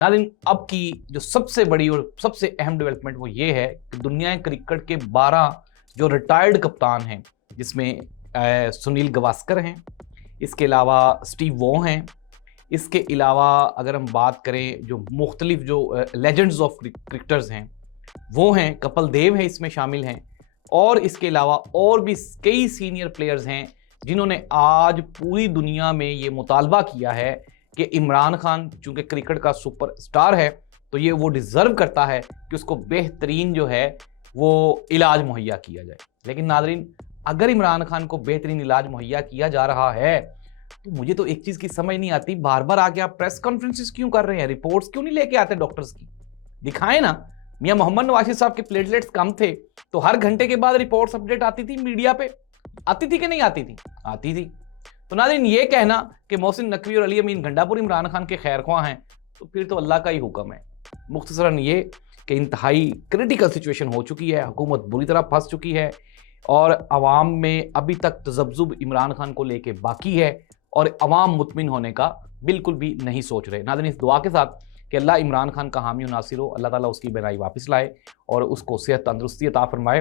नाज़रीन, अब की जो सबसे बड़ी और सबसे अहम डेवलपमेंट वो ये है कि दुनिया क्रिकेट के 12 जो रिटायर्ड कप्तान हैं, जिसमें सुनील गावस्कर हैं, इसके अलावा स्टीव वॉ हैं, इसके अलावा अगर हम बात करें जो मुख्तलिफ जो लेजेंड्स ऑफ क्रिकेटर्स हैं वो हैं, कपिल देव हैं इसमें शामिल हैं, और इसके अलावा और भी कई सीनियर प्लेयर्स हैं जिन्होंने आज पूरी दुनिया में ये मुतालबा किया है कि इमरान खान चूंकि क्रिकेट का सुपर स्टार है तो ये वो डिज़र्व करता है कि उसको बेहतरीन जो है वो इलाज मुहैया किया जाए। लेकिन नाज़रीन, अगर इमरान खान को बेहतरीन इलाज मुहैया किया जा रहा है तो मुझे तो एक चीज़ की समझ नहीं आती, बार बार आके आप प्रेस कॉन्फ्रेंसेस क्यों कर रहे हैं, रिपोर्ट्स क्यों नहीं लेके आते डॉक्टर्स की? दिखाएं ना। मियां मोहम्मद नवाशी साहब के प्लेटलेट्स कम थे तो हर घंटे के बाद रिपोर्ट्स अपडेट आती थी मीडिया पे, आती थी कि नहीं आती थी? आती थी। तो नाज़रीन, ये कहना कि मोहसिन नकवी और अली अमीन गंडापुर इमरान खान के खैरख्वाह हैं तो फिर तो अल्लाह का ही हुक्म है। मुख्तसरन ये कि इंतहाई क्रिटिकल सिचुएशन हो चुकी है, हुकूमत बुरी तरह फंस चुकी है और अवाम में अभी तक तजब्जुब इमरान खान को लेके बाकी है और अवाम मुतमिन होने का बिल्कुल भी नहीं सोच रहे। नाज़रीन, इस दुआ के साथ कि अल्लाह इमरान खान का हामी और नासिर हो, अल्लाह ताला उसकी बेनाई वापस लाए और उसको सेहत तंदरुस्ती अता फरमाए।